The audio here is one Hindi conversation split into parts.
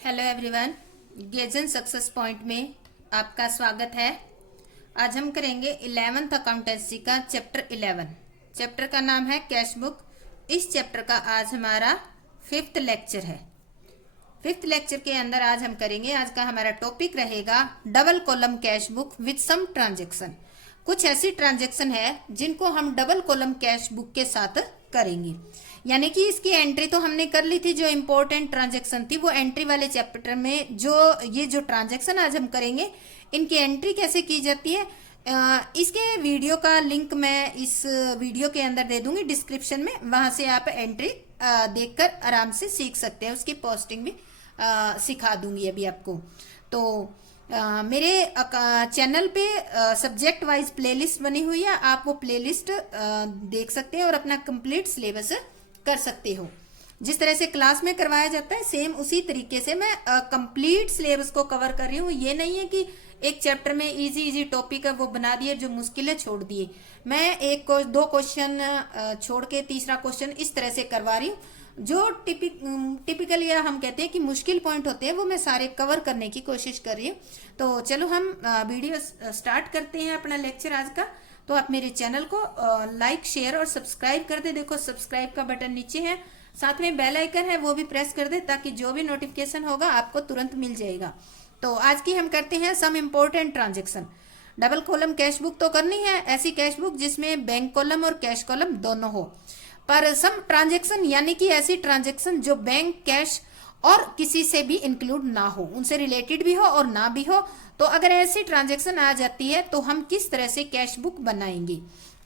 हेलो एवरीवन, गेजन सक्सेस पॉइंट में आपका स्वागत है। आज हम करेंगे 11th अकाउंटेंसी का चैप्टर 11। चैप्टर का नाम है कैश बुक। इस चैप्टर का आज हमारा 5th लेक्चर है। 5th लेक्चर के अंदर आज हम करेंगे, आज का हमारा टॉपिक रहेगा double column cash book with some transaction. कुछ ऐसी ट्रांजेक्शन है जिनको हम डबल कॉलम कैश बुक के साथ करेंगे। यानी कि इसकी एंट्री तो हमने कर ली थी, जो इम्पोर्टेंट ट्रांजैक्शन थी वो एंट्री वाले चैप्टर में। जो ट्रांजैक्शन आज हम करेंगे, इनकी एंट्री कैसे की जाती है, इसके वीडियो का लिंक मैं इस वीडियो के अंदर दे दूंगी डिस्क्रिप्शन में। वहां से आप एंट्री देखकर आराम से सीख सकते हैं। उसकी पोस्टिंग भी सिखा दूंगी अभी आपको। तो मेरे चैनल पे सब्जेक्ट वाइज प्लेलिस्ट बनी हुई है, आप वो प्लेलिस्ट देख सकते हैं और अपना कंप्लीट सिलेबस कर सकते हो। जिस तरह से क्लास में करवाया जाता है, सेम उसी तरीके से मैं कंप्लीट सिलेबस को कवर कर रही हूँ। ये नहीं है कि एक चैप्टर में इजी टॉपिक है वो बना दिए, जो मुश्किल है छोड़ दिए। मैं दो क्वेश्चन छोड़ के तीसरा क्वेश्चन इस तरह से करवा रही हूँ। जो टिपिकल या हम कहते हैं कि मुश्किल पॉइंट होते हैं, वो मैं सारे कवर करने की कोशिश कर रही हूँ। तो चलो हम वीडियो स्टार्ट करते हैं अपना लेक्चर आज का। तो आप मेरे चैनल को लाइक शेयर और सब्सक्राइब कर दे। देखो सब्सक्राइब का बटन नीचे है, साथ में बेल आइकन है वो भी प्रेस कर दे, ताकि जो भी नोटिफिकेशन होगा आपको तुरंत मिल जाएगा। तो आज की हम करते हैं some important transaction. Double column cash book तो करनी है, ऐसी कैश बुक जिसमें बैंक कॉलम और कैश कॉलम दोनों हो। पर सम ट्रांजेक्शन यानी कि ऐसी ट्रांजेक्शन जो बैंक, कैश और किसी से भी इंक्लूड ना हो, उनसे रिलेटेड भी हो और ना भी हो। तो अगर ऐसी ट्रांजेक्शन आ जाती है तो हम किस तरह से कैश बुक बनाएंगे।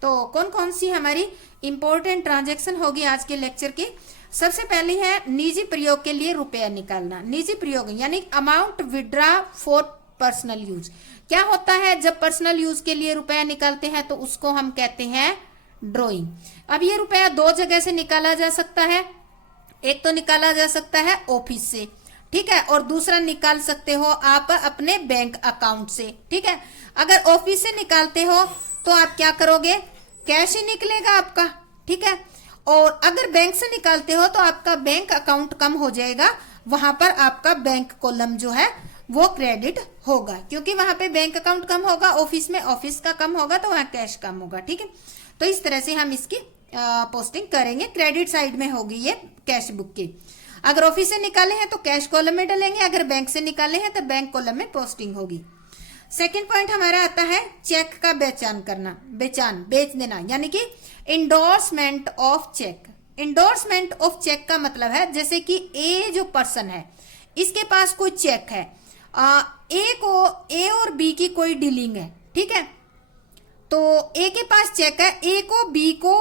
तो कौन कौन सी हमारी इंपॉर्टेंट ट्रांजेक्शन होगी आज के लेक्चर की। सबसे पहली है निजी प्रयोग के लिए रुपया निकालना। निजी प्रयोग यानी amount withdraw for personal use. क्या होता है, जब पर्सनल यूज के लिए रुपया निकालते हैं तो उसको हम कहते हैं ड्रॉइंग। अब ये रुपया दो जगह से निकाला जा सकता है। एक तो निकाला जा सकता है ऑफिस से, ठीक है, और दूसरा निकाल सकते हो आप अपने बैंक अकाउंट से, ठीक है। अगर ऑफिस से निकालते हो तो आप क्या करोगे, कैश ही निकलेगा आपका, ठीक है। और अगर बैंक से निकालते हो तो आपका बैंक अकाउंट कम हो जाएगा, वहां पर आपका बैंक कॉलम जो है वो क्रेडिट होगा, क्योंकि वहां पे बैंक अकाउंट कम होगा, ऑफिस में ऑफिस का कम होगा तो वहां कैश कम होगा, ठीक है। तो इस तरह से हम इसकी पोस्टिंग करेंगे। क्रेडिट साइड में होगी ये कैश बुक की। अगर ऑफिस से निकाले हैं तो कैश कॉलम में डालेंगे, अगर बैंक से निकाले हैं तो बैंक कॉलम में पोस्टिंग होगी। सेकंड पॉइंट हमारा आता है चेक का बेचान करना, बेच देना, यानी कि endorsement of cheque. Endorsement of cheque का मतलब है, जैसे कि ए जो पर्सन है, इसके पास कोई चेक है, ए और बी की कोई डीलिंग है, ठीक है। तो ए के पास चेक है, ए को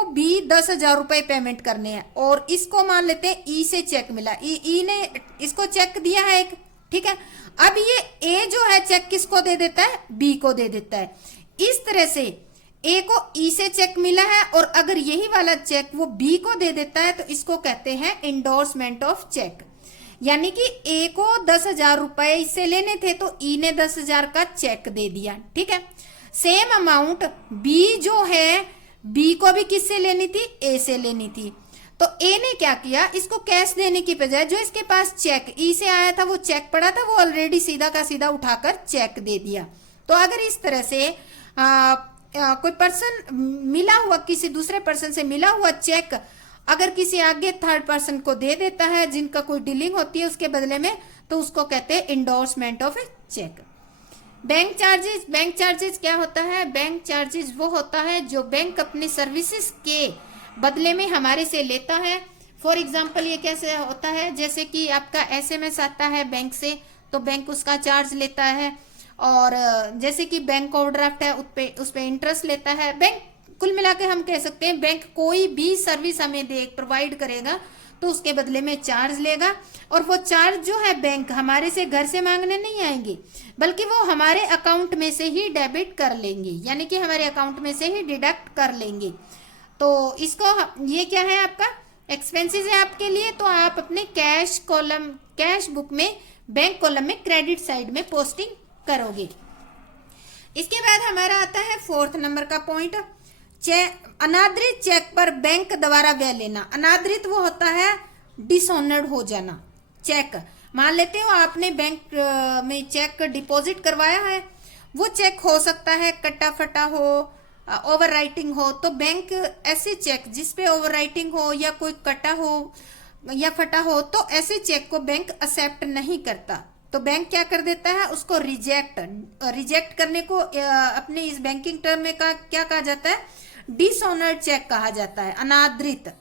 बी 10,000 रुपए पेमेंट करने हैं, और इसको मान लेते हैं ई से चेक मिला, ई ने इसको चेक दिया है एक, ठीक है। अब ये ए जो है चेक किसको दे देता है, बी को दे देता है। इस तरह से ए को ई से चेक मिला है, और अगर यही वाला चेक वो बी को दे देता है तो इसको कहते हैं इंडोर्समेंट ऑफ चेक। यानी कि ए को 10,000 रुपए इससे लेने थे तो ई ने 10,000 का चेक दे दिया, ठीक है। सेम अमाउंट बी जो है, बी को भी किससे लेनी थी, ए से लेनी थी। तो ए ने क्या किया, इसको कैश देने की बजाय जो इसके पास चेक ई से आया था, वो चेक पड़ा था, वो ऑलरेडी सीधा का सीधा उठाकर चेक दे दिया। तो अगर इस तरह से कोई पर्सन मिला हुआ, किसी दूसरे पर्सन से मिला हुआ चेक अगर किसी आगे थर्ड पर्सन को दे देता है, जिनका कोई डीलिंग होती है उसके बदले में, तो उसको कहते हैं endorsement of a cheque. Bank charges क्या होता है, बैंक चार्जेस वो होता है जो बैंक अपनी सर्विसेज के बदले में हमारे से लेता है। फॉर एग्जांपल ये कैसे होता है, जैसे कि आपका एसएमएस आता है बैंक से, तो बैंक उसका चार्ज लेता है। और जैसे कि बैंक ओवरड्राफ्ट है, उस पे इंटरेस्ट लेता है बैंक। कुल मिला के हम कह सकते हैं बैंक कोई भी सर्विस हमें प्रोवाइड करेगा तो उसके बदले में चार्ज लेगा, और वो चार्ज जो है बैंक हमारे से घर से मांगने नहीं आएंगे, बल्कि वो हमारे अकाउंट में से ही डेबिट कर लेंगे, यानी कि हमारे अकाउंट में से ही डिडक्ट कर लेंगे। तो इसको, ये क्या है, आपका एक्सपेंसेस है आपके लिए। तो आप अपने कैश बुक में बैंक कॉलम में क्रेडिट साइड में पोस्टिंग करोगे। इसके बाद हमारा आता है 4th नंबर का पॉइंट, अनादृत चेक पर बैंक द्वारा व्यय लेना। अनादृत वो होता है डिसऑनर्ड हो जाना, चेक, मान लेते हो आपने बैंक में चेक डिपॉजिट करवाया है, वो चेक हो सकता है कटा फटा हो, ओवर राइटिंग हो, तो बैंक ऐसे चेक जिसपे ओवर राइटिंग हो या कोई कटा हो या फटा हो, तो ऐसे चेक को बैंक एक्सेप्ट नहीं करता। तो बैंक क्या कर देता है, उसको रिजेक्ट करने को अपने इस बैंकिंग टर्म में क्या कहा जाता है, डिसऑनर्ड चेक कहा जाता है, अनादृत।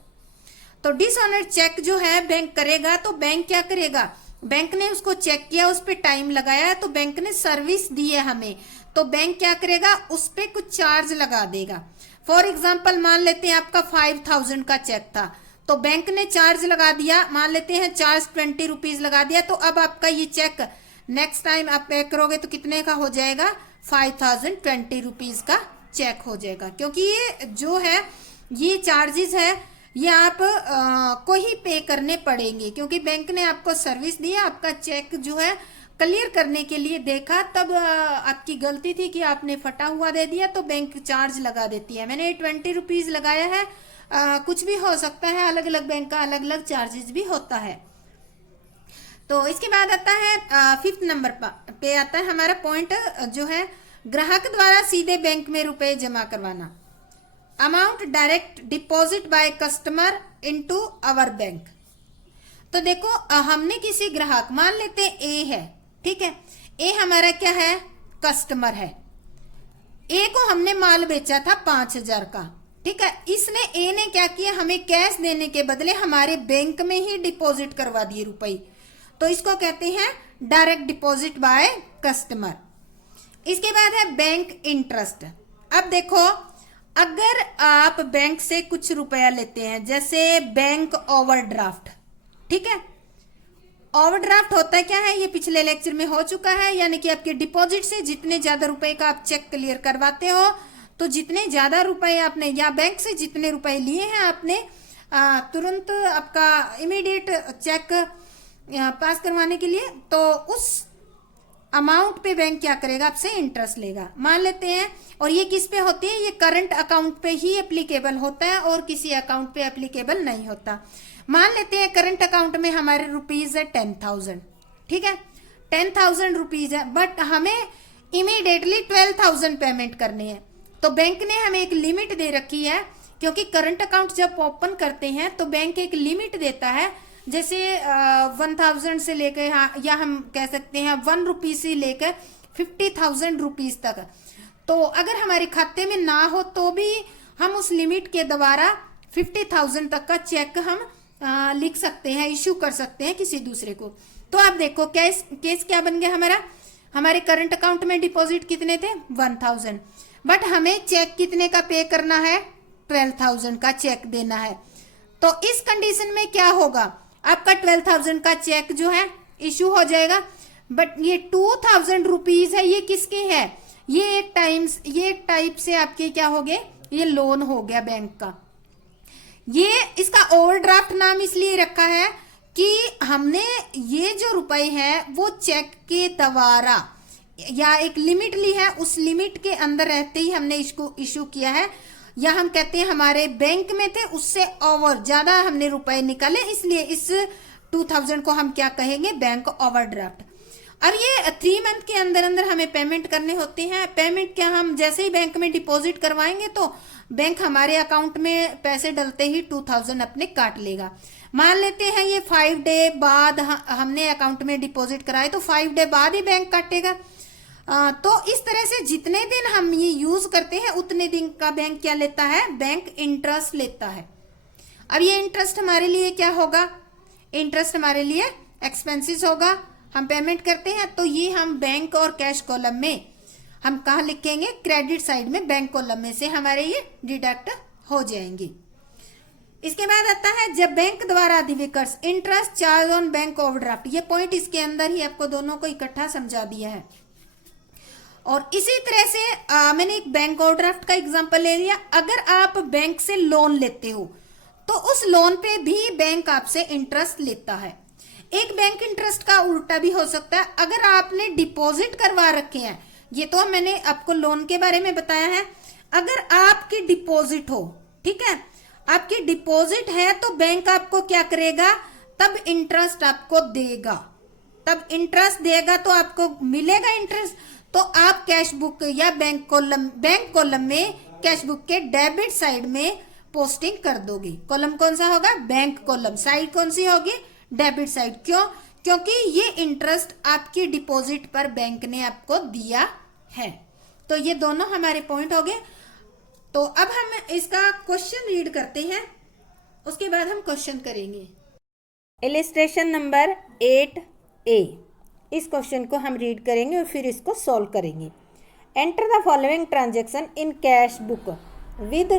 तो डिसऑनर्ड चेक जो है बैंक करेगा, तो बैंक क्या करेगा, बैंक ने उसको चेक किया, उस पर टाइम लगाया, तो बैंक ने सर्विस दी है हमें, तो बैंक क्या करेगा, उस पर कुछ चार्ज लगा देगा। फॉर एग्जाम्पल मान लेते हैं आपका 5000 का चेक था, तो बैंक ने चार्ज लगा दिया, मान लेते हैं चार्ज 20 रुपीज लगा दिया, तो अब आपका ये चेक नेक्स्ट टाइम आप पे करोगे तो कितने का हो जाएगा, 5020 रुपीज का चेक हो जाएगा। क्योंकि ये जो है ये चार्जेस है, ये आप को ही पे करने पड़ेंगे, क्योंकि बैंक ने आपको सर्विस दी, आपका चेक जो है क्लियर करने के लिए देखा, तब आपकी गलती थी कि आपने फटा हुआ दे दिया, तो बैंक चार्ज लगा देती है। मैंने 20 रुपीज लगाया है, कुछ भी हो सकता है, अलग अलग बैंक का अलग अलग चार्जेस भी होता है। तो इसके बाद आता है 5th नंबर पे आता है हमारा पॉइंट जो है, ग्राहक द्वारा सीधे बैंक में रुपए जमा करवाना। Amount direct deposit by customer into our bank. तो देखो हमने किसी ग्राहक, मान लेते ए है, ठीक है, ए हमारा क्या है, कस्टमर है, ए को हमने माल बेचा था 5000 का, ठीक है, इसने ए ने क्या किया, हमें कैश देने के बदले हमारे बैंक में ही डिपॉजिट करवा दिए रुपए, तो इसको कहते हैं डायरेक्ट डिपॉजिट बाय कस्टमर। इसके बाद है बैंक इंटरेस्ट। अब देखो अगर आप बैंक से कुछ रुपया लेते हैं, जैसे बैंक ओवरड्राफ्ट, ठीक है, ओवरड्राफ्ट होता है क्या है, ये पिछले लेक्चर में हो चुका है, यानी कि आपके डिपॉजिट से जितने ज्यादा रुपए का आप चेक क्लियर करवाते हो, तो जितने ज्यादा रुपए आपने या बैंक से जितने रुपए लिए हैं आपने तुरंत आपका इमीडिएट चेक पास करवाने के लिए, तो उस अमाउंट पे बैंक क्या करेगा, आपसे इंटरेस्ट लेगा। मान लेते हैं, और ये किस पे होती है, ये करंट अकाउंट पे ही एप्लीकेबल होता है और किसी अकाउंट पे एप्लीकेबल नहीं होता। मान लेते हैं करंट अकाउंट में हमारे रुपीज है 10,000, ठीक है, 10,000 रुपीज है, बट हमें इमीडिएटली 12,000 पेमेंट करनी है, तो बैंक ने हमें एक लिमिट दे रखी है, क्योंकि करंट अकाउंट जब ओपन करते हैं तो बैंक एक लिमिट देता है, जैसे 1000 से लेकर, या हम कह सकते हैं 1 रुपी से लेकर 50,000 रुपीज तक। तो अगर हमारे खाते में ना हो तो भी हम उस लिमिट के द्वारा 50,000 तक का चेक हम लिख सकते हैं, इश्यू कर सकते हैं किसी दूसरे को। तो आप देखो केस क्या बन गया हमारा, हमारे करंट अकाउंट में डिपॉजिट कितने थे 1000, बट हमें चेक कितने का पे करना है, 12,000 का चेक देना है। तो इस कंडीशन में क्या होगा, आपका 12,000 का चेक जो है इशू हो जाएगा, बट ये 2,000 रुपीज है, ये किसके है, ये एक टाइप से आपके क्या हो गए, ये लोन हो गया बैंक का। ये इसका ओवरड्राफ्ट नाम इसलिए रखा है कि हमने ये जो रुपए है वो चेक के द्वारा या एक लिमिट ली है, उस लिमिट के अंदर रहते ही हमने इसको इशू किया है, या हम कहते हैं हमारे बैंक में थे उससे ओवर ज्यादा हमने रुपए निकाले, इसलिए इस 2000 को हम क्या कहेंगे, बैंक ओवरड्राफ्ट। अब ये 3 मंथ के अंदर अंदर हमें पेमेंट करने होते हैं। पेमेंट क्या, हम जैसे ही बैंक में डिपॉजिट करवाएंगे तो बैंक हमारे अकाउंट में पैसे डलते ही 2000 अपने काट लेगा। मान लेते हैं ये 5 डे बाद हमने अकाउंट में डिपॉजिट कराए, तो 5 डे बाद ही बैंक काटेगा। तो इस तरह से जितने दिन हम ये यूज करते हैं उतने दिन का बैंक क्या लेता है, बैंक इंटरेस्ट लेता है। अब ये इंटरेस्ट हमारे लिए क्या होगा, इंटरेस्ट हमारे लिए एक्सपेंसेस होगा, हम पेमेंट करते हैं, तो ये हम बैंक और कैश कॉलम में हम कहाँ लिखेंगे, क्रेडिट साइड में बैंक कॉलम में से हमारे ये डिडक्ट हो जाएंगे। इसके बाद आता है जब बैंक द्वारा अधिविकर्ष interest charge on bank overdraft, ये पॉइंट इसके अंदर ही आपको दोनों को इकट्ठा समझा दिया है। और इसी तरह से मैंने एक बैंक ओवरड्राफ्ट का एग्जांपल ले लिया। अगर आप बैंक से लोन लेते हो तो उस लोन पे भी बैंक आपसे इंटरेस्ट लेता है। एक बैंक इंटरेस्ट का उल्टा भी हो सकता है, अगर आपने डिपॉजिट करवा रखे हैं, ये तो मैंने आपको लोन के बारे में बताया है। अगर आपकी डिपॉजिट हो, ठीक है, आपकी डिपॉजिट है तो बैंक आपको क्या करेगा, तब इंटरेस्ट आपको देगा, तब इंटरेस्ट देगा तो आपको मिलेगा इंटरेस्ट। तो आप कैश बुक या बैंक कॉलम में कैश बुक के डेबिट साइड में पोस्टिंग कर दोगे। कॉलम कौन सा होगा? Bank column. साइड कौन सी होगी? Debit side. क्यों? क्योंकि ये इंटरेस्ट आपकी डिपॉजिट पर बैंक ने आपको दिया है। तो ये दोनों हमारे पॉइंट हो गए। तो अब हम इसका क्वेश्चन रीड करते हैं, उसके बाद हम क्वेश्चन करेंगे। इलिस्ट्रेशन नंबर 8A, इस क्वेश्चन को हम रीड करेंगे और फिर इसको सॉल्व करेंगे। Enter the following transaction in cash book with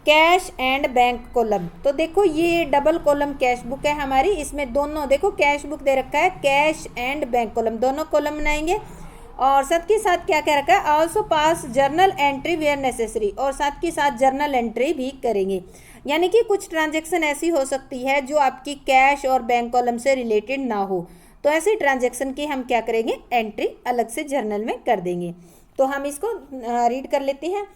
cash and bank column. तो देखो ये डबल कॉलम कैश बुक है हमारी, इसमें दोनों देखो कैश बुक दे रखा है, कैश एंड बैंक कॉलम दोनों कॉलम बनाएंगे। और साथ के साथ क्या क्या रखा है? Also pass journal entry where necessary, और साथ के साथ जर्नल एंट्री भी करेंगे। यानी कि कुछ ट्रांजैक्शन ऐसी हो सकती है जो आपकी कैश और बैंक कॉलम से रिलेटेड ना हो, तो ऐसी ट्रांजैक्शन की हम क्या करेंगे? एंट्री अलग से जर्नल में कर देंगे। तो हम इसको रीड कर लेते हैं।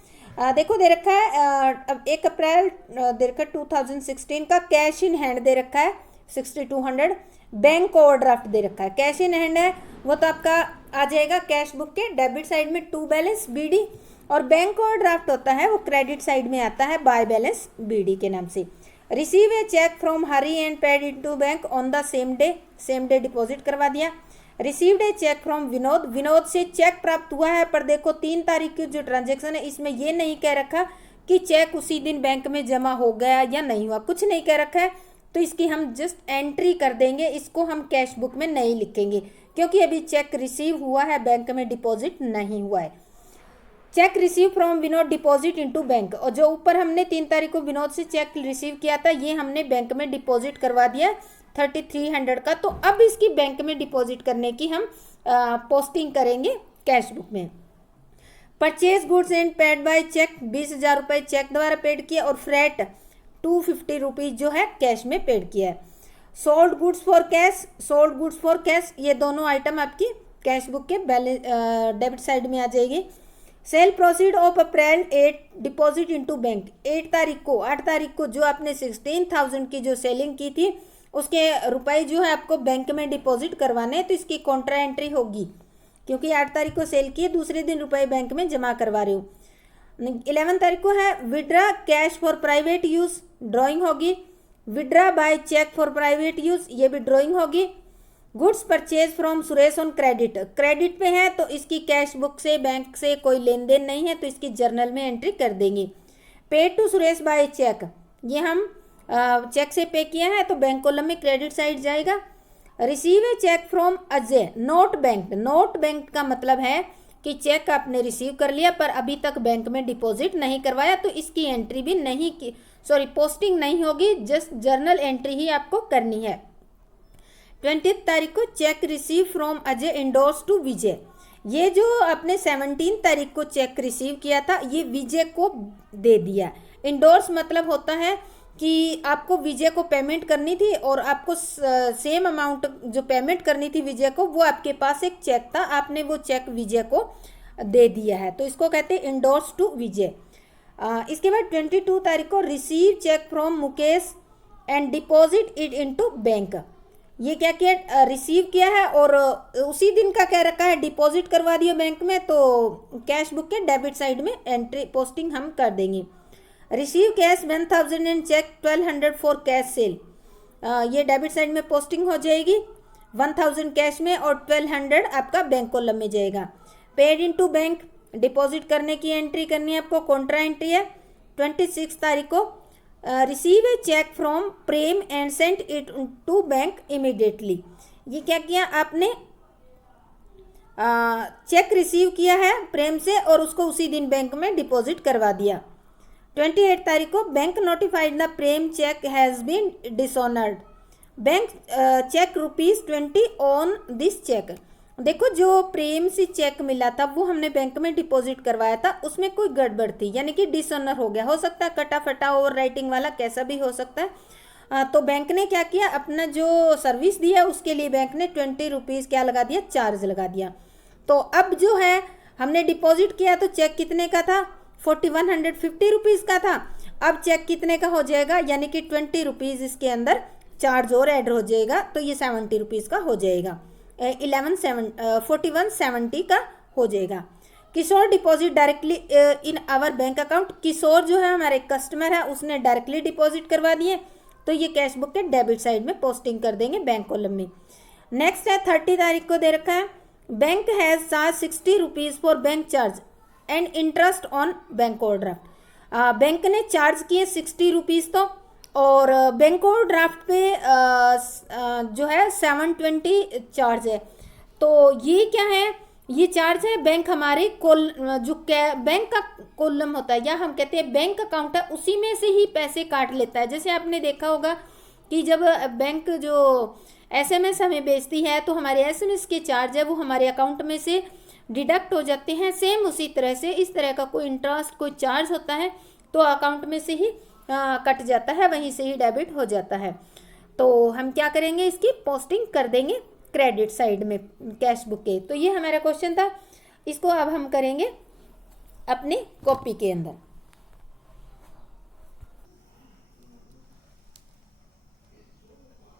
देखो दे रखा है अब 1 अप्रैल दे रखा है 2016 का कैश इन हैंड दे रखा है 6200। बैंक ओवरड्राफ्ट दे रखा है, कैश इन हैंड है वो तो आपका आ जाएगा कैश बुक के डेबिट साइड में टू बैलेंस BD, और बैंक ओवरड्राफ्ट होता है वो क्रेडिट साइड में आता है बाय बैलेंस BD के नाम से। Receive a cheque from Hari and paid into bank on the same day deposit करवा दिया। Received a cheque from Vinod, Vinod से चेक प्राप्त हुआ है, पर देखो 3 तारीख की जो ट्रांजैक्शन है इसमें ये नहीं कह रखा कि चेक उसी दिन बैंक में जमा हो गया या नहीं हुआ, कुछ नहीं कह रखा है। तो इसकी हम जस्ट एंट्री कर देंगे, इसको हम कैश बुक में नहीं लिखेंगे क्योंकि अभी चेक रिसीव हुआ है, बैंक में डिपॉजिट नहीं हुआ है। Check receive from Vinod deposit into bank, और जो ऊपर हमने 3 तारीख को विनोद से चेक रिसीव किया था ये हमने बैंक में डिपॉजिट करवा दिया 3300 का। तो अब इसकी बैंक में डिपॉजिट करने की हम पोस्टिंग करेंगे कैश बुक में। Purchase goods and paid by cheque 20,000 रुपये चेक द्वारा पेड किया, और फ्रेट 250 रुपीज जो है कैश में पेड किया है। Sold goods for cash, sold goods for cash, ये दोनों आइटम आपकी कैश बुक के बैलेंस डेबिट साइड में आ जाएगी। Cell proceed of April 8 deposit into bank, 8 तारीख को जो आपने 16,000 की जो सेलिंग की थी उसके रुपए जो है आपको बैंक में डिपॉजिट करवाने हैं, तो इसकी कॉन्ट्रा एंट्री होगी क्योंकि 8 तारीख को सेल किए, दूसरे दिन रुपए बैंक में जमा करवा रहे हो। 11 तारीख को है withdraw cash for private use, drawing होगी। Withdraw by cheque for private use, ये भी ड्राइंग होगी। Goods purchase from Suresh on credit, credit पे है तो इसकी कैश बुक से बैंक से कोई लेन देन नहीं है तो इसकी जर्नल में एंट्री कर देंगे। Paid to Suresh by cheque, ये हम चेक से पे किया है तो बैंक कॉलम में क्रेडिट साइड जाएगा। Receive a cheque from Ajay note bank, note bank का मतलब है कि चेक आपने रिसीव कर लिया पर अभी तक बैंक में डिपॉजिट नहीं करवाया, तो इसकी एंट्री भी नहीं की, पोस्टिंग नहीं होगी, जस्ट जर्नल एंट्री ही आपको करनी है। 20 तारीख को cheque receive from Ajay endorse to Vijay, ये जो आपने 17 तारीख को चेक रिसीव किया था ये विजय को दे दिया। इंडोर्स मतलब होता है कि आपको विजय को पेमेंट करनी थी और आपको सेम अमाउंट जो पेमेंट करनी थी विजय को, वो आपके पास एक चेक था, आपने वो चेक विजय को दे दिया है, तो इसको कहते हैं इंडोर्स टू विजय। इसके बाद 22 तारीख को receive cheque from Mukesh and deposit it into bank, ये क्या किया? रिसीव किया है और उसी दिन का क्या रखा है? डिपॉजिट करवा दिया बैंक में, तो कैश बुक के डेबिट साइड में एंट्री पोस्टिंग हम कर देंगे। Receive cash 1000 and cheque 1200 for cash sale, ये डेबिट साइड में पोस्टिंग हो जाएगी 1000 कैश में और 1200 आपका बैंक कॉलम में जाएगा। पेड इनटू बैंक, डिपॉजिट करने की एंट्री करनी है आपको, कॉन्ट्रा एंट्री है। 26 तारीख को receive a cheque from Prem and sent it to bank immediately, ये क्या किया आपने? चेक रिसीव किया है प्रेम से और उसको उसी दिन बैंक में डिपॉजिट करवा दिया। 28 तारीख को bank notified the Prem cheque has been dishonoured, bank cheque ₹20 on this cheque, देखो जो प्रेम से चेक मिला था वो हमने बैंक में डिपॉजिट करवाया था, उसमें कोई गड़बड़ थी यानी कि डिसऑनर हो गया, हो सकता है कटा फटा ओवर राइटिंग वाला कैसा भी हो सकता है। तो बैंक ने क्या किया, अपना जो सर्विस दी है उसके लिए बैंक ने 20 रुपीज़ क्या लगा दिया? चार्ज लगा दिया। तो अब जो है हमने डिपॉजिट किया तो चेक कितने का था? 4150 रुपीज़ का था, अब चेक कितने का हो जाएगा? यानी कि 20 रुपीज़ इसके अंदर चार्ज और ऐड हो जाएगा, तो ये 70 रुपीज़ का हो जाएगा, 4170 का हो जाएगा। Kishore deposit directly in our bank account, Kishore जो है हमारे कस्टमर है, उसने डायरेक्टली डिपॉजिट करवा दिए, तो ये कैश बुक के डेबिट साइड में पोस्टिंग कर देंगे बैंक कॉलम में। नेक्स्ट है 30 तारीख को दे रखा है, bank has charge 60 rupees for bank charge and interest on bank overdraft. Bank ने चार्ज किए 60 रुपीज़, तो और बैंक ओवरड्राफ्ट पे जो है 720 चार्ज है। तो ये क्या है, ये चार्ज है बैंक हमारे जो बैंक का कॉलम होता है, या हम कहते हैं बैंक अकाउंट है, उसी में से ही पैसे काट लेता है। जैसे आपने देखा होगा कि जब बैंक जो एसएमएस हमें भेजती है, तो हमारे एसएमएस के चार्ज है वो हमारे अकाउंट में से डिडक्ट हो जाते हैं। सेम उसी तरह से इस तरह का कोई इंटरेस्ट कोई चार्ज होता है तो अकाउंट में से ही कट जाता है, वहीं से ही डेबिट हो जाता है। तो हम क्या करेंगे, इसकी पोस्टिंग कर देंगे क्रेडिट साइड में कैश बुक के। तो ये हमारा क्वेश्चन था, इसको अब हम करेंगे अपनी कॉपी के अंदर।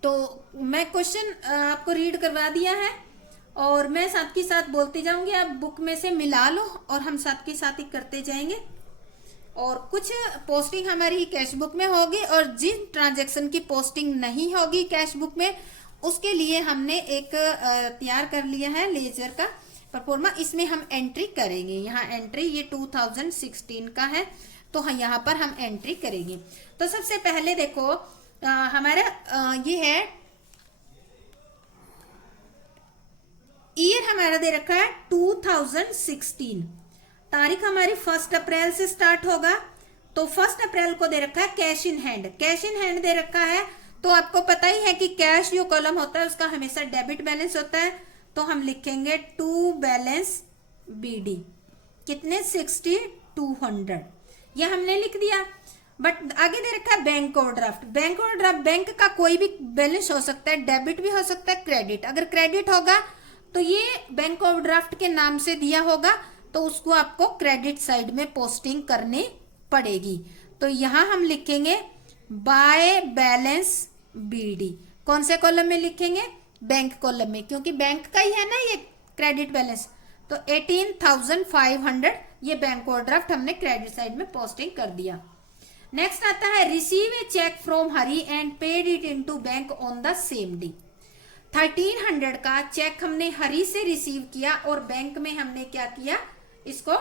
तो मैं क्वेश्चन आपको रीड करवा दिया है और मैं साथ के साथ बोलती जाऊंगी, आप बुक में से मिला लो और हम साथ के साथ ही करते जाएंगे। और कुछ पोस्टिंग हमारी कैश बुक में होगी और जिन ट्रांजैक्शन की पोस्टिंग नहीं होगी कैश बुक में, उसके लिए हमने एक तैयार कर लिया है लेजर का परफॉर्मा। इसमें हम एंट्री करेंगे, यहाँ एंट्री ये 2016 का है, तो यहाँ पर हम एंट्री करेंगे। तो सबसे पहले देखो हमारा ये है ईयर हमारा दे रखा है 2016, तारीख हमारी 1 अप्रैल से स्टार्ट होगा। तो 1 अप्रैल को दे रखा है cash in hand, cash in hand दे रखा है। तो आपको पता ही है कि कैश जो कॉलम होता है उसका हमेशा डेबिट बैलेंस होता है, तो हम लिखेंगे टू बैलेंस बीडी, कितने 60-200, ये हमने लिख दिया। बट आगे दे रखा है bank overdraft, bank overdraft bank का कोई भी बैलेंस हो सकता है, डेबिट भी हो सकता है, क्रेडिट। अगर क्रेडिट होगा तो ये बैंक ओवरड्राफ्ट के नाम से दिया होगा, तो उसको आपको क्रेडिट साइड में पोस्टिंग करनी पड़ेगी। तो यहां हम लिखेंगे बाय बैलेंस बीडी, कौन से कॉलम में लिखेंगे, बैंक कॉलम में, क्योंकि बैंक का ही है ना ये क्रेडिट बैलेंस। तो 18,500 ये बैंक ओवरड्राफ्ट हमने क्रेडिट साइड में पोस्टिंग कर दिया। नेक्स्ट आता है receive a cheque from Hari and paid it into bank on the same day. 1300 का चेक हमने हरी से रिसीव किया और बैंक में हमने क्या किया, इसको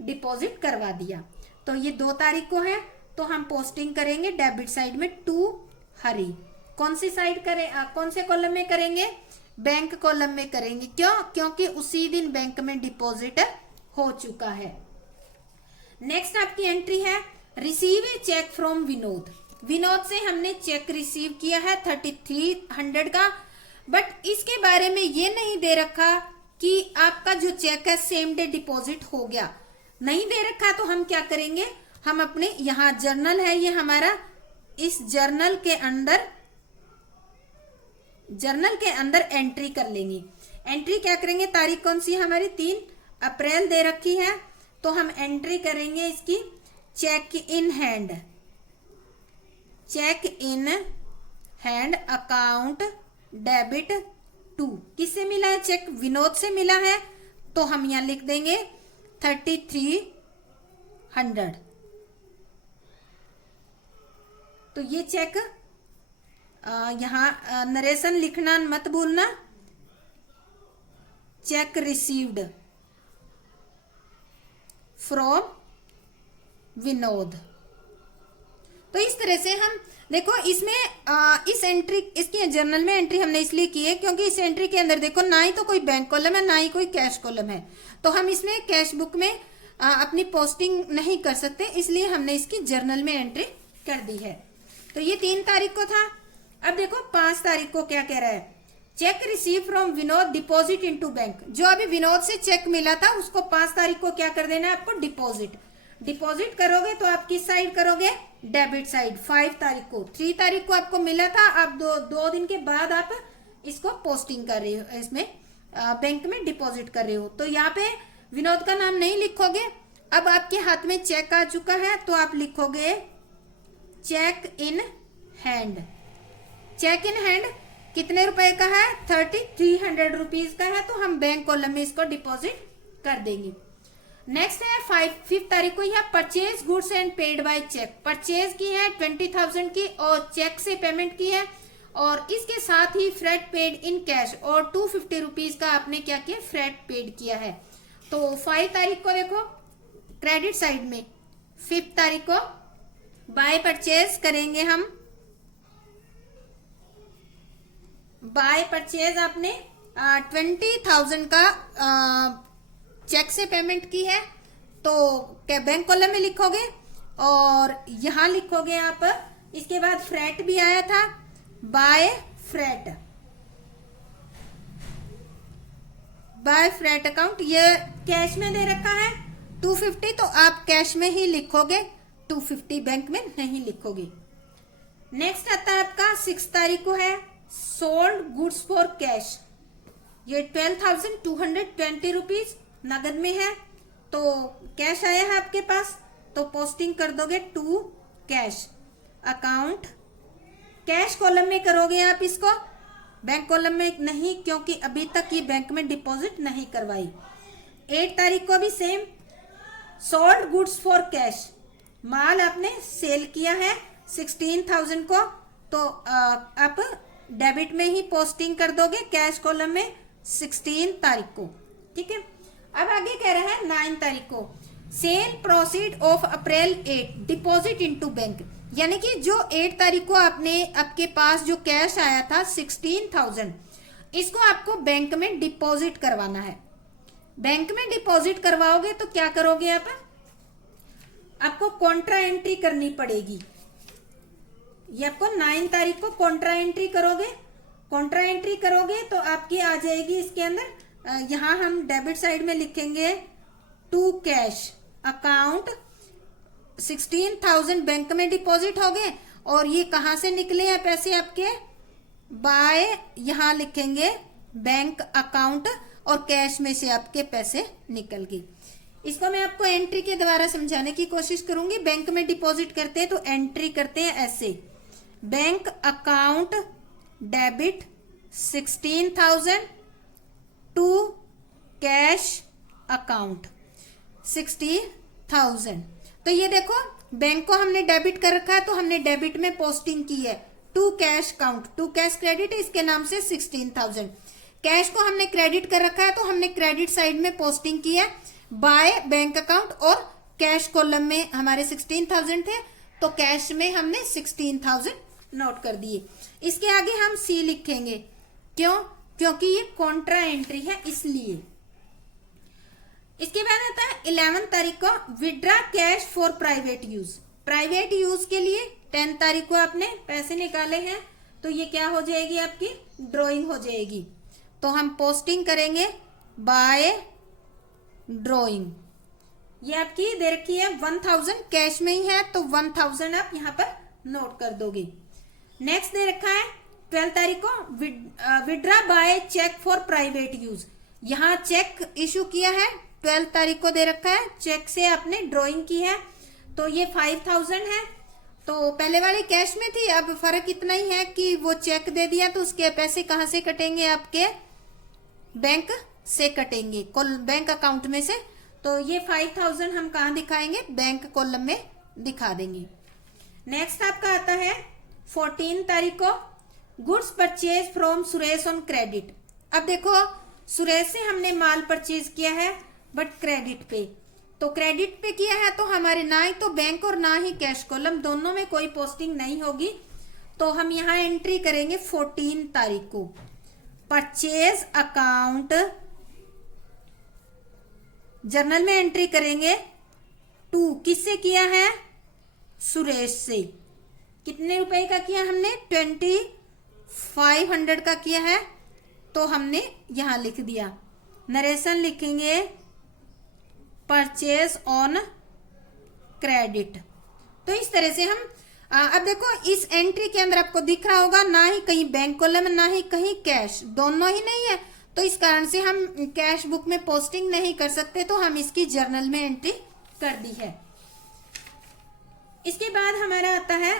डिपॉजिट करवा दिया। तो ये 2 तारीख को है, तो हम पोस्टिंग करेंगे डेबिट साइड में टू हरी। कौन सी साइड करें, कौन से कॉलम में करेंगे, बैंक कॉलम में करेंगे। क्यों, क्योंकि उसी दिन बैंक में डिपॉजिट हो चुका है। नेक्स्ट आपकी एंट्री है receive a cheque from Vinod, Vinod से हमने चेक रिसीव किया है 3300 का। बट इसके बारे में ये नहीं दे रखा कि आपका जो चेक है सेम डे डिपॉजिट हो गया, नहीं दे रखा। तो हम क्या करेंगे, हम अपने यहाँ जर्नल है ये हमारा, इस जर्नल के अंदर एंट्री कर लेंगे। एंट्री क्या करेंगे, तारीख कौन सी हमारी 3 अप्रैल दे रखी है, तो हम एंट्री करेंगे इसकी cheque in hand, cheque in hand account debit to, किससे मिला है चेक, विनोद से मिला है, तो हम यहां लिख देंगे 3300। तो ये चेक यहां नरेशन लिखना मत भूलना, चेक रिसीव्ड फ्रॉम विनोद। तो इस तरह से हम देखो इसमें इस एंट्री, इसकी जर्नल में एंट्री हमने इसलिए की है क्योंकि इस एंट्री के अंदर देखो ना ही तो कोई बैंक कॉलम है ना ही कोई कैश कॉलम है, तो हम इसमें कैश बुक में अपनी पोस्टिंग नहीं कर सकते, इसलिए हमने इसकी जर्नल में एंट्री कर दी है। तो ये 3 तारीख को था। अब देखो 5 तारीख को क्या कह रहा है, check receive from Vinod deposit into bank. जो अभी विनोद से चेक मिला था उसको 5 तारीख को क्या कर देना है आपको, डिपॉजिट करोगे तो आप किस साइड करोगे, डेबिट साइड। 5 तारीख को, 3 तारीख को आपको मिला था, आप दो दिन के बाद आप इसको पोस्टिंग कर रहे हो, इसमें बैंक में डिपॉजिट कर रहे हो। तो यहाँ पे विनोद का नाम नहीं लिखोगे। अब आपके हाथ में चेक आ चुका है तो आप लिखोगे cheque in hand, cheque in hand कितने रुपए का है, 3300 रुपीज का है, तो हम बैंक कॉलम में इसको डिपॉजिट कर देंगे। नेक्स्ट है 5 तारीख को यह purchase goods and paid by cheque, purchase की है 20,000 की और चेक से पेमेंट की है, और इसके साथ ही फ्रेट पेड इन कैश और 250 रुपीज का आपने क्या किया, फ्रेट पेड किया है। तो 5 तारीख को देखो क्रेडिट साइड में, 5 तारीख को बाय परचेज करेंगे हम, बाय परचेज आपने 20,000 का चेक से पेमेंट की है, तो क्या बैंक कॉलम में लिखोगे और यहां लिखोगे आप। इसके बाद फ्रेट भी आया था, by freight, by freight account, ये कैश में दे रखा है 250, तो आप कैश में ही लिखोगे, 250 बैंक में नहीं लिखोगे। नेक्स्ट आता है आपका 6 तारीख को है सोल्ड गुड्स फॉर कैश, ये 12,220 रुपीज नगद में है, तो कैश आया है आपके पास, तो पोस्टिंग कर दोगे to cash account, cash column में करोगे आप इसको, बैंक कॉलम में नहीं, क्योंकि अभी तक ये बैंक में डिपॉजिट नहीं करवाई। 8 तारीख को भी same, sold goods for cash, माल आपने सेल किया है 16,000 को, तो आप डेबिट में ही पोस्टिंग कर दोगे कैश कॉलम में 16 तारीख को, ठीक है। अब आगे कह रहा है 9 तारीख को cell proceed of April 8 deposit into bank, यानी कि जो 8 तारीख को आपने आपके पास जो कैश आया था 16,000, इसको आपको बैंक में डिपॉजिट करवाना है। बैंक में डिपॉजिट करवाओगे तो क्या करोगे आप, आपको कॉन्ट्रा एंट्री करनी पड़ेगी, ये आपको 9 तारीख को कॉन्ट्रा एंट्री करोगे, कॉन्ट्रा एंट्री करोगे तो आपकी आ जाएगी इसके अंदर, यहां हम डेबिट साइड में लिखेंगे टू कैश अकाउंट 16,000 बैंक में डिपॉजिट हो गए, और ये कहां से निकले हैं पैसे आपके, बाय, यहां लिखेंगे बैंक अकाउंट, और कैश में से आपके पैसे निकल गए। इसको मैं आपको एंट्री के द्वारा समझाने की कोशिश करूंगी। बैंक में डिपॉजिट करते हैं तो एंट्री करते हैं ऐसे, bank account debit 16,000 to cash account 60,000, तो ये देखो बैंक को हमने डेबिट कर रखा है, तो हमने डेबिट में पोस्टिंग की है to cash account, to cash credit इसके नाम से 16,000, कैश को हमने क्रेडिट कर रखा है, तो हमने क्रेडिट साइड में पोस्टिंग की है बाय बैंक अकाउंट, और कैश कॉलम में हमारे 16,000 थे, तो कैश में हमने 16,000 नोट कर दिए। इसके आगे हम सी लिखेंगे, क्यों, क्योंकि ये कॉन्ट्रा एंट्री है इसलिए। इसके बाद आता है 11 तारीख को withdraw cash for private use, private use के लिए 10 तारीख को आपने पैसे निकाले हैं, तो ये क्या हो जाएगी, आपकी ड्रॉइंग हो जाएगी, तो हम पोस्टिंग करेंगे बाय ड्रॉइंग, ये आपकी दे रखी है 1000 कैश में ही है, तो 1000 आप यहाँ पर नोट कर दोगे। नेक्स्ट दे रखा है 12 तारीख को withdraw by cheque for private use, यहाँ चेक इशू किया है 12 तारीख को दे रखा है, चेक से आपने ड्राइंग की है, तो ये 5,000 है, तो पहले वाली कैश में थी, अब फर्क इतना ही है कि वो चेक दे दिया, तो उसके पैसे कहाँ से कटेंगे, आपके बैंक से कटेंगे, बैंक अकाउंट में से, तो ये 5,000 हम कहाँ दिखाएंगे, बैंक कॉलम में दिखा देंगे। नेक्स्ट आपका आता है 14 तारीख को goods purchase from Suresh on credit. अब देखो सुरेश से हमने माल परचेज किया है बट क्रेडिट पे, तो क्रेडिट पे किया है तो हमारे ना ही तो बैंक और ना ही कैश कॉलम दोनों में कोई पोस्टिंग नहीं होगी, तो हम यहाँ एंट्री करेंगे 14 तारीख को परचेज अकाउंट, जर्नल में एंट्री करेंगे टू, किससे किया है, सुरेश से, कितने रुपए का किया हमने, 2500 का किया है, तो हमने यहां लिख दिया, नरेशन लिखेंगे परचेज ऑन क्रेडिट। तो इस तरह से हम अब देखो इस एंट्री के अंदर आपको दिख रहा होगा ना ही कहीं बैंक कॉलम ना ही कहीं कैश, दोनों ही नहीं है, तो इस कारण से हम कैश बुक में पोस्टिंग नहीं कर सकते, तो हम इसकी जर्नल में एंट्री कर दी है। इसके बाद हमारा आता है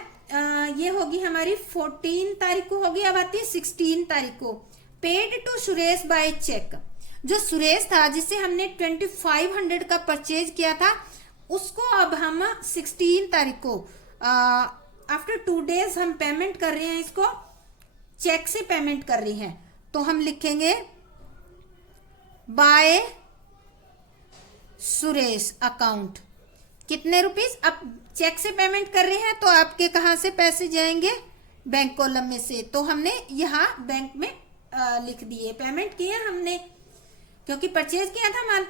ये हो होगी हमारी 14 तारीख को होगी। अब आती है 16 तारीख को। Paid to Suresh by cheque. जो सुरेश था जिससे हमने 2500 का परचेज किया था, उसको अब हम 16 तारीख को आफ्टर 2 डेज हम पेमेंट कर रहे हैं, इसको चेक से पेमेंट कर रही हैं। तो हम लिखेंगे बाय सुरेश अकाउंट कितने रुपीस। अब चेक से पेमेंट कर रहे हैं तो आपके कहाँ से पैसे जाएंगे, बैंक कॉलम में से। तो हमने यहाँ बैंक में लिख दिए, पेमेंट किया हमने क्योंकि परचेज किया था माल।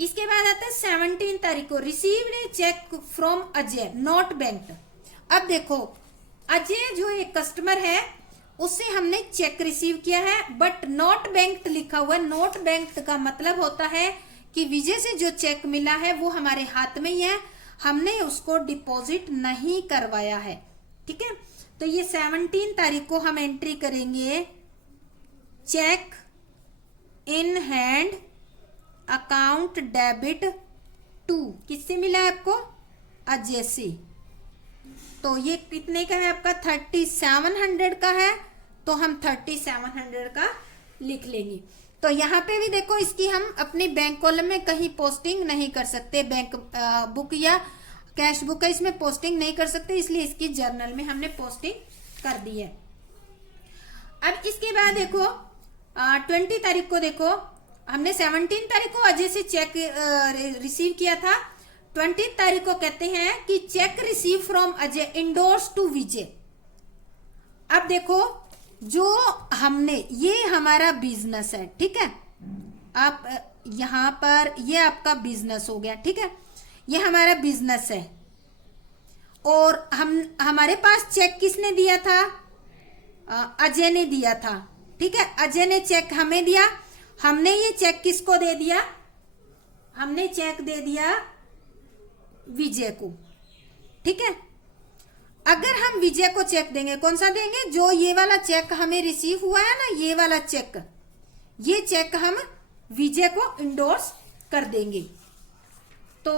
इसके बाद आता है 17 तारीख को। Received a cheque from Ajay not bank. अब देखो अजय जो एक कस्टमर है उससे हमने चेक रिसीव किया है, बट नॉट बैंक लिखा हुआ है। नॉट बैंक का मतलब होता है कि विजय से जो चेक मिला है वो हमारे हाथ में ही है, हमने उसको डिपॉजिट नहीं करवाया है। ठीक है, तो ये 17 तारीख को हम एंट्री करेंगे cheque in hand account debit to. किससे मिला है आपको, अजय से। तो ये कितने का है आपका, 3700 का है, तो हम 3700 का लिख लेंगे। तो यहाँ पे भी देखो इसकी हम अपनी बैंक कॉलम में कहीं पोस्टिंग नहीं कर सकते, बैंक बुक या कैश बुक है इसमें पोस्टिंग नहीं कर सकते, इसलिए इसकी जर्नल में हमने पोस्टिंग कर दी है। अब इसके बाद देखो 20 तारीख को देखो हमने 17 तारीख को अजय से चेक रिसीव किया था। 20 तारीख को कहते हैं कि cheque receive from Ajay endorse to Vijay. अब देखो जो हमने, ये हमारा बिजनेस है, ठीक है, आप यहाँ पर ये आपका बिजनेस हो गया, ठीक है, ये हमारा बिजनेस है और हमारे पास चेक किसने दिया था, अजय ने दिया था। ठीक है, अजय ने चेक हमें दिया, हमने ये चेक किसको दे दिया, हमने चेक दे दिया विजय को। ठीक है, अगर हम विजय को चेक देंगे, कौन सा देंगे, जो ये वाला चेक हमें रिसीव हुआ है ना, ये वाला चेक, ये चेक हम विजय को इंडोर्स कर देंगे। तो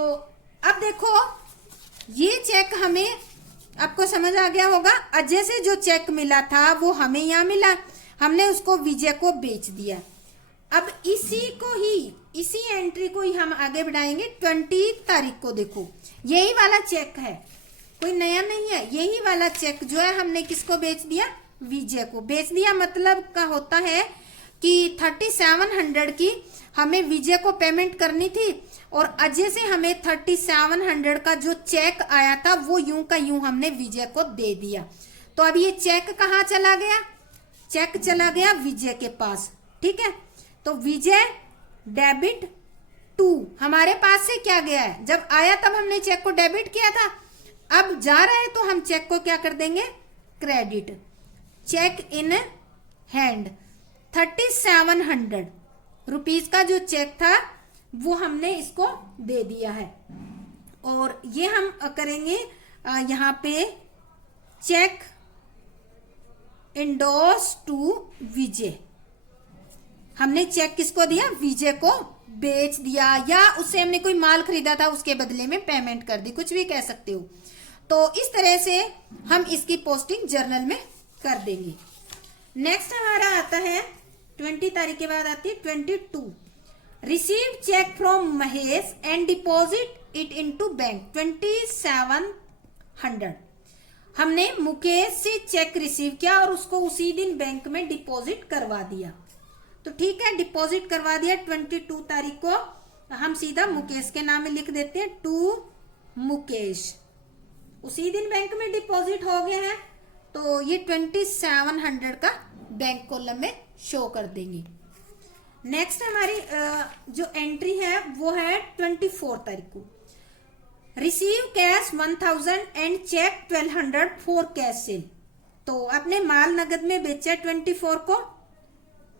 अब देखो ये चेक हमें, आपको समझ आ गया होगा, अजय से जो चेक मिला था वो हमें यहाँ मिला, हमने उसको विजय को बेच दिया। अब इसी एंट्री को ही हम आगे बढ़ाएंगे। 20 तारीख को देखो यही वाला चेक है, कोई नया नहीं है, यही वाला चेक जो है हमने किसको बेच दिया, विजय को बेच दिया। मतलब का होता है कि 3700 की हमें विजय को पेमेंट करनी थी और अजय से हमें 3700 का जो चेक आया था वो यूं का यूं हमने विजय को दे दिया। तो अब ये चेक कहाँ चला गया, चेक चला गया विजय के पास। ठीक है, तो विजय डेबिट टू, हमारे पास से क्या गया है, जब आया तब हमने चेक को डेबिट किया था, अब जा रहा है तो हम चेक को क्या कर देंगे, credit. Cheque in hand 3700 rupees का जो चेक था वो हमने इसको दे दिया है। और ये हम करेंगे यहाँ पे चेक इंडोर्स टू विजय। हमने चेक किसको दिया, विजय को बेच दिया, या उससे हमने कोई माल खरीदा था उसके बदले में पेमेंट कर दी, कुछ भी कह सकते हो। तो इस तरह से हम इसकी पोस्टिंग जर्नल में कर देंगे। नेक्स्ट हमारा आता है 20 तारीख के बाद आती है 22। Receive cheque from Mahesh and deposit it into bank 2700। हमने मुकेश से चेक रिसीव किया और उसको उसी दिन बैंक में डिपॉजिट करवा दिया। तो ठीक है, डिपॉजिट करवा दिया 22 तारीख को, हम सीधा मुकेश के नाम में लिख देते हैं, टू मुकेश। उसी दिन बैंक में डिपॉजिट हो गया है, तो ये 2700 का बैंक कॉलम में शो कर देंगे। नेक्स्ट हमारी जो एंट्री है वो है 24 तारीख को। Receive cash 1000 and cheque 1200 for cash sale. तो आपने माल नगद में बेचा 24 को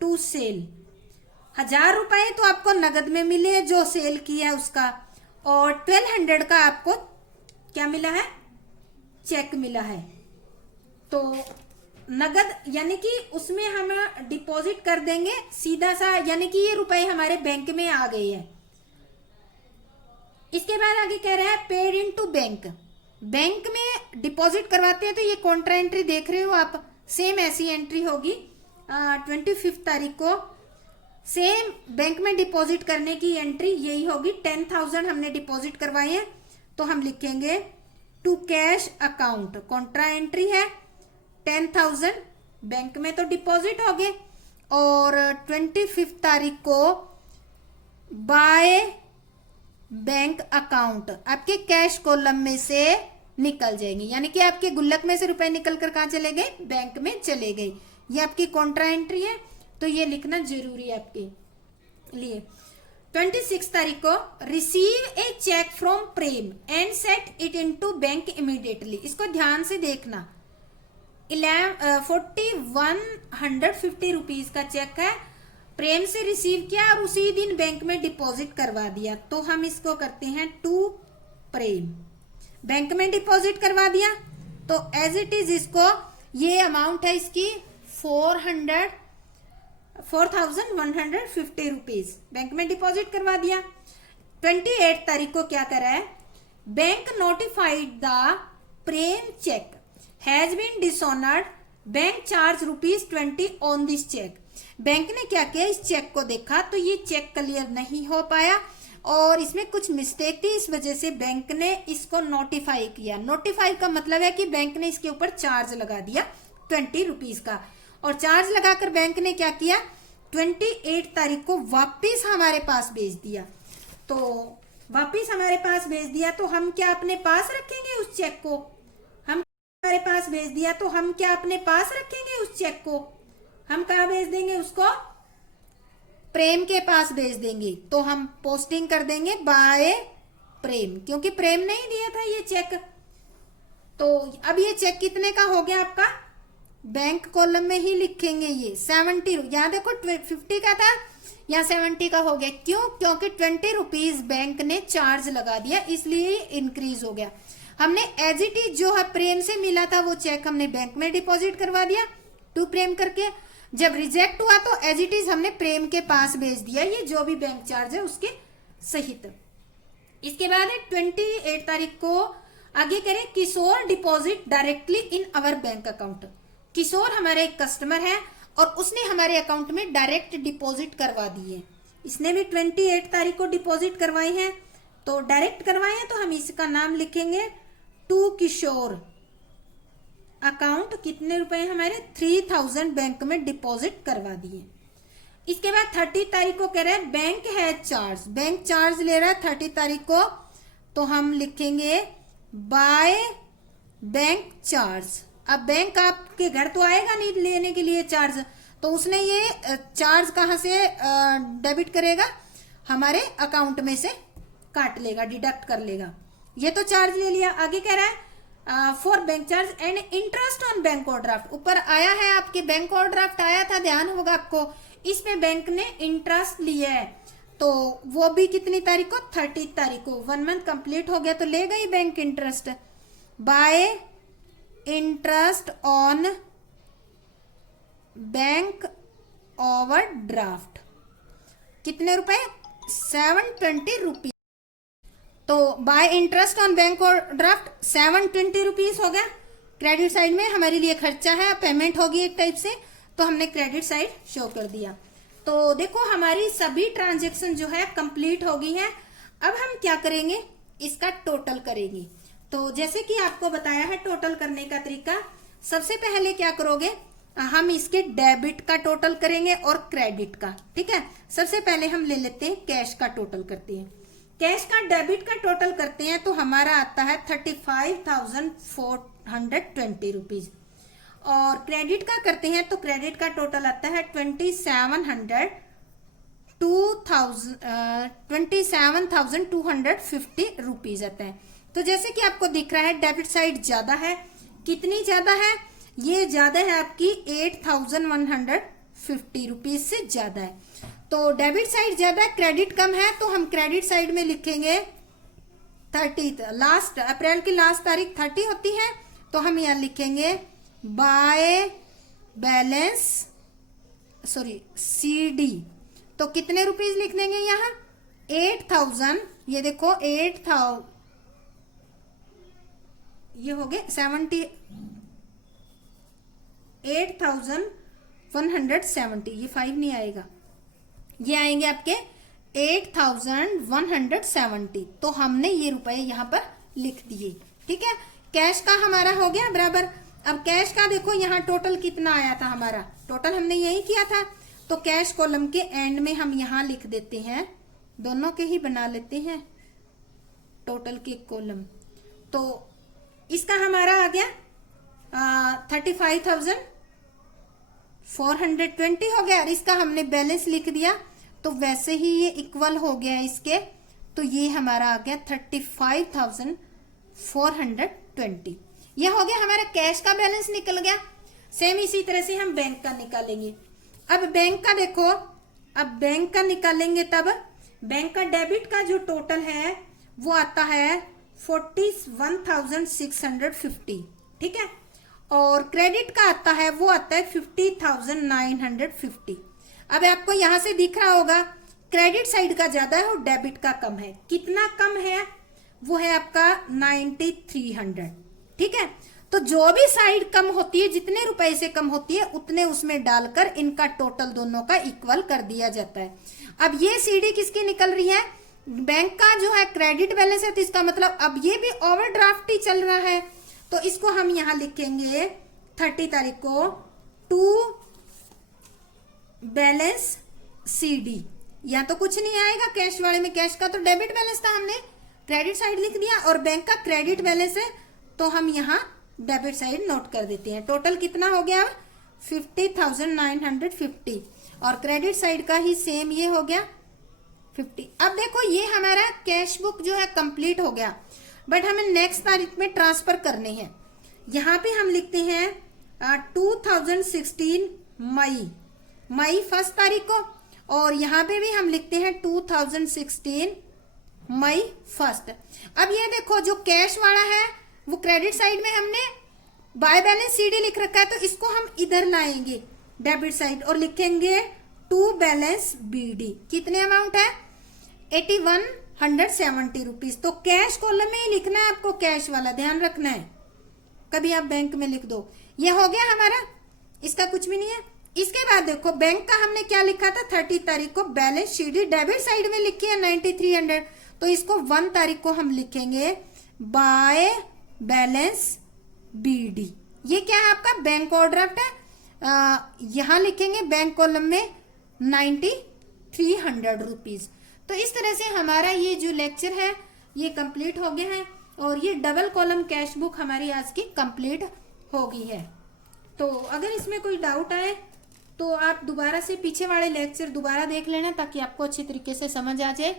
टू सेल, 1000 रुपए तो आपको नगद में मिले जो सेल किया है उसका, और 1200 का आपको क्या मिला है, चेक मिला है। तो नगद यानी कि उसमें हम डिपॉजिट कर देंगे सीधा सा, यानी कि ये रुपए हमारे बैंक में आ गए हैं। इसके बाद आगे कह रहा है paid into bank. Bank में डिपॉजिट करवाते हैं तो ये कॉन्ट्रा एंट्री देख रहे हो आप, सेम ऐसी एंट्री होगी 25 तारीख को। सेम बैंक में डिपॉजिट करने की एंट्री यही होगी। 10,000 हमने डिपॉजिट करवाए हैं तो हम लिखेंगे to cash account, contra entry है 10,000, बैंक में तो डिपॉजिट हो गए। और 25 तारीख को बाय बैंक अकाउंट आपके कैश कॉलम में से निकल जाएंगे, यानी कि आपके गुल्लक में से रुपए निकल कर कहाँ चले गए, बैंक में चले गए। ये आपकी कॉन्ट्रा एंट्री है तो ये लिखना जरूरी है आपके लिए। 26 तारीख को receive a cheque from Prem and set it into bank immediately. इसको ध्यान से देखना। 4150 रुपीज का चेक है, प्रेम से रिसीव किया और उसी दिन बैंक में डिपॉजिट करवा दिया, तो हम इसको करते हैं टू प्रेम। बैंक में डिपॉजिट करवा दिया तो एज इट इज इसको, ये अमाउंट है इसकी 4,150 रुपीज, बैंक में डिपॉजिट करवा दिया। 28 तारीख को क्या करा है, bank notified the Prem cheque has been dishonoured, bank charge ₹20 on this cheque. Bank ने क्या किया, इस चेक को देखा तो ये चेक क्लियर नहीं हो पाया और इसमें कुछ मिस्टेक थी, इस वजह से बैंक ने इसको नोटिफाई किया। नोटिफाई का मतलब है कि बैंक ने इसके ऊपर चार्ज लगा दिया 20 रुपीज का, और चार्ज लगाकर बैंक ने क्या किया, 28 तारीख को वापिस हमारे पास भेज दिया। तो वापिस हमारे पास भेज दिया तो हम क्या अपने पास रखेंगे उस चेक को, हम हमारे पास भेज दिया तो हम क्या अपने पास रखेंगे उस चेक को, हम कहाँ भेज देंगे उसको, प्रेम के पास भेज देंगे। तो हम पोस्टिंग कर देंगे बाय प्रेम, क्योंकि प्रेम ने ही दिया था ये चेक। तो अब ये चेक कितने का हो गया आपका, बैंक कॉलम में ही लिखेंगे ये 70, यहाँ देखो 50 का था, यहाँ 70 का हो गया। क्यों, क्योंकि 20 रुपीज बैंक ने चार्ज लगा दिया, इसलिए इंक्रीज हो गया। हमने एज इट इज जो है प्रेम से मिला था वो चेक हमने बैंक में डिपॉजिट करवा दिया टू प्रेम करके। जब रिजेक्ट हुआ तो एज इट इज हमने प्रेम के पास भेज दिया, ये जो भी बैंक चार्ज है उसके सहित। इसके बाद 28 तारीख को आगे करें, Kishore deposit directly in our bank account. Kishore हमारे एक कस्टमर है और उसने हमारे अकाउंट में डायरेक्ट डिपॉजिट करवा दी है। इसने भी 28 तारीख को डिपॉजिट करवाई है, तो डायरेक्ट करवाए हैं तो हम इसका नाम लिखेंगे टू किशोर। अकाउंट कितने रुपए हमारे 3000 बैंक में डिपॉजिट करवा दिए। इसके बाद 30 तारीख को कह रहे हैं बैंक है चार्ज, बैंक चार्ज ले रहा है 30 तारीख को, तो हम लिखेंगे बाय बैंक चार्ज। अब बैंक आपके घर तो आएगा नहीं लेने के लिए चार्ज, तो उसने ये चार्ज कहाँ से डेबिट करेगा, हमारे अकाउंट में से काट लेगा, डिडक्ट कर लेगा। ये तो चार्ज ले लिया। आगे कह रहा है for bank charge and interest on bank overdraft. ऊपर आया है आपके बैंक ओवरड्राफ्ट आया था, ध्यान होगा आपको, इसमें बैंक ने इंटरेस्ट लिया है, तो वो भी कितनी तारीख को, 30 तारीख को। 1 मंथ कंप्लीट हो गया तो ले गई bank interest. Bye interest on bank overdraft कितने रुपए, 720 रुपीज। तो bye interest on bank overdraft 720 rupees हो गया। क्रेडिट साइड में हमारे लिए खर्चा है, पेमेंट होगी एक टाइप से, तो हमने क्रेडिट साइड शो कर दिया। तो देखो हमारी सभी ट्रांजेक्शन जो है कंप्लीट हो गई है। अब हम क्या करेंगे, इसका टोटल करेंगे। तो जैसे कि आपको बताया है टोटल करने का तरीका, सबसे पहले क्या करोगे, हम इसके डेबिट का टोटल करेंगे और क्रेडिट का, ठीक है। सबसे पहले हम ले लेते हैं कैश का टोटल करते हैं। कैश का डेबिट का टोटल करते हैं तो हमारा आता है 35,420 रुपीज, और क्रेडिट का करते हैं तो क्रेडिट का टोटल आता है 27,250 रुपीज आता है। तो जैसे कि आपको दिख रहा है डेबिट साइड ज्यादा है, कितनी ज्यादा है, ये ज्यादा है आपकी 8,150 रुपीज से ज्यादा है। तो डेबिट साइड ज्यादा है, क्रेडिट कम है, तो हम क्रेडिट साइड में लिखेंगे 30, लास्ट अप्रैल की लास्ट तारीख 30 होती है, तो हम यहाँ लिखेंगे बाय बैलेंस CD। तो कितने रुपीज लिख देंगे यहाँ, 8,000, ये देखो ये हो गए 78,170, ये 5 नहीं आएगा, ये आएंगे आपके 8,170। तो हमने ये रुपए यहाँ पर लिख दिए। ठीक है, कैश का हमारा हो गया बराबर। अब कैश का देखो यहाँ टोटल कितना आया था हमारा, टोटल हमने यही किया था। तो कैश कॉलम के एंड में हम यहाँ लिख देते हैं, दोनों के ही बना लेते हैं टोटल के कॉलम। तो इसका हमारा आ गया 35,420 हो गया, और इसका हमने बैलेंस लिख दिया। तो वैसे ही ये इक्वल हो गया इसके, तो ये हमारा आ गया 35,420। ये हो गया हमारा कैश का बैलेंस निकल गया। सेम इसी तरह से हम बैंक का निकालेंगे। अब बैंक का देखो, अब बैंक का निकालेंगे तब बैंक का डेबिट का जो टोटल है वो आता है 41,650। ठीक है, और क्रेडिट का आता है वो आता है 50,950। अब आपको यहां से दिख रहा होगा क्रेडिट साइड का ज्यादा है और डेबिट का कम है। कितना कम है? वो है आपका 9300। ठीक है, तो जो भी साइड कम होती है, जितने रुपए से कम होती है उतने उसमें डालकर इनका टोटल दोनों का इक्वल कर दिया जाता है। अब ये सीडी किसकी निकल रही है? बैंक का जो है क्रेडिट बैलेंस है, तो इसका मतलब अब ये भी ओवरड्राफ्ट ही चल रहा है। तो इसको हम यहां लिखेंगे 30 तारीख को टू बैलेंस सीडी। या तो कुछ नहीं आएगा कैश वाले में, कैश का तो डेबिट बैलेंस था, हमने क्रेडिट साइड लिख दिया, और बैंक का क्रेडिट बैलेंस है तो हम यहाँ डेबिट साइड नोट कर देते हैं। टोटल कितना हो गया? 50,950, और क्रेडिट साइड का ही सेम ये हो गया 50। अब देखो ये हमारा कैश बुक जो है कंप्लीट हो गया, बट हमें नेक्स्ट तारीख में ट्रांसफर करने हैं। यहाँ पे हम लिखते हैं 2016 मई 1 तारीख को, और यहाँ पे भी हम लिखते हैं 2016 मई 1। अब ये देखो जो कैश वाला है वो क्रेडिट साइड में हमने बाय बैलेंस सीडी लिख रखा है, तो इसको हम इधर लाएंगे डेबिट साइड और लिखेंगे टू बैलेंस बीडी। कितने अमाउंट है? 8170 रुपीज। तो कैश कॉलम में ही लिखना है आपको, कैश वाला ध्यान रखना है, कभी आप बैंक में लिख दो। ये हो गया हमारा, इसका कुछ भी नहीं है। इसके बाद देखो बैंक का हमने क्या लिखा था? 30 तारीख को बैलेंस शीट डेबिट साइड में लिखी है 9300, तो इसको 1 तारीख को हम लिखेंगे बाय बैलेंस बीडी। ये क्या है? आपका बैंक ओवरड्राफ्ट है। यहां लिखेंगे बैंक कॉलम में 9300 रुपीज। तो इस तरह से हमारा ये जो लेक्चर है ये कंप्लीट हो गया है, और ये डबल कॉलम कैश बुक हमारी आज की कंप्लीट हो गई है। तो अगर इसमें कोई डाउट आए तो आप दोबारा से पीछे वाले लेक्चर दोबारा देख लेना, ताकि आपको अच्छी तरीके से समझ आ जाए।